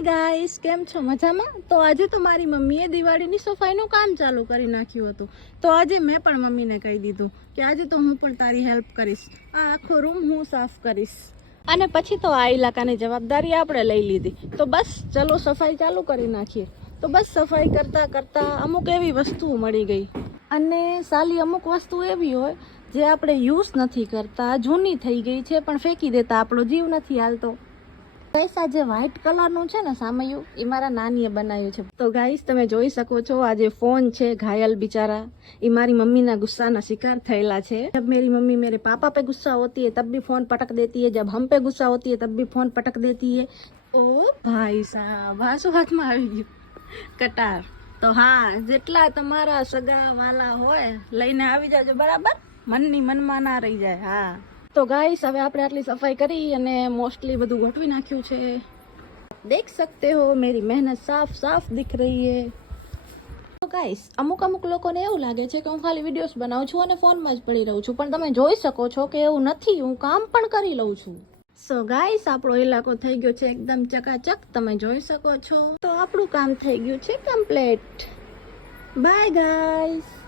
Hi guys, કેમ છો? મજામાં? તો આજે તો મારી મમ્મીએ દિવાળીની સફાઈનું કામ ચાલુ કરી નાખ્યું હતું. તો આજે મેં પણ મમ્મીને કહી દીધું કે આજે તો હું પણ તારી હેલ્પ કરીશ. આ આખો રૂમ હું સાફ કરીશ. અને પછી તો આ ઇલાકાની જવાબદારી આપણે લઈ લીધી. તો બસ ચલો સફાઈ ચાલુ કરી નાખીએ. તો બસ સફાઈ કરતા કરતા અમુક એવી વસ્તુઓ મળી ગઈ. અને સાલી અમુક વસ્તુ એવી હોય જે આપણે યુઝ નથી કરતા, જૂની થઈ ગઈ છે પણ ફેંકી દેતા આપણો જીવ નથી હાલતો. પૈસા જે વ્હાઈટ કલરનું છે ને સામયું, એ મારા નાનીએ બનાવ્યું છે. તો ગાઈસ તમે જોઈ શકો છો આ જે ફોન છે ઘાયલ બિચારા, એ મારી મમ્મીના ગુસ્સાના शिकार થયેલા છે. जब मेरी मम्मी मेरे पापा पे गुस्सा होती है तब भी फोन पटक देती है, जब हम पे गुस्सा होती है तब भी फोन पटक देती है. ओ ભાઈ સાહેબ, હાસુ હાથમાં આવી ગયું કટાર. તો હા, જેટલા તમારા સગા વાલા હોય લઈને આવી જાજો, બરાબર? મનની મનમાં ના રહી જાય. હા તો ગાઈસ હવે આપણે આટલી સફાઈ કરી અને મોસ્ટલી બધું ગોઠવી નાખ્યું છે. દેખ सकते हो मेरी मेहनत साफ साफ दिख रही है. તો ગાઈસ અમુક લોકોને એવું લાગે છે કે હું ખાલી વિડીયોઝ બનાવું છું અને ફોનમાં જ પડી રહું છું, પણ તમે જોઈ શકો છો કે એવું નથી, હું કામ પણ કરી લઉં છું. સો ગાઈસ આપણો ઇલાકો થઈ ગયો છે એકદમ ચકાચક, તમે જોઈ શકો છો. તો આપણું કામ થઈ ગયું છે કમ્પ્લીટ. Bye guys.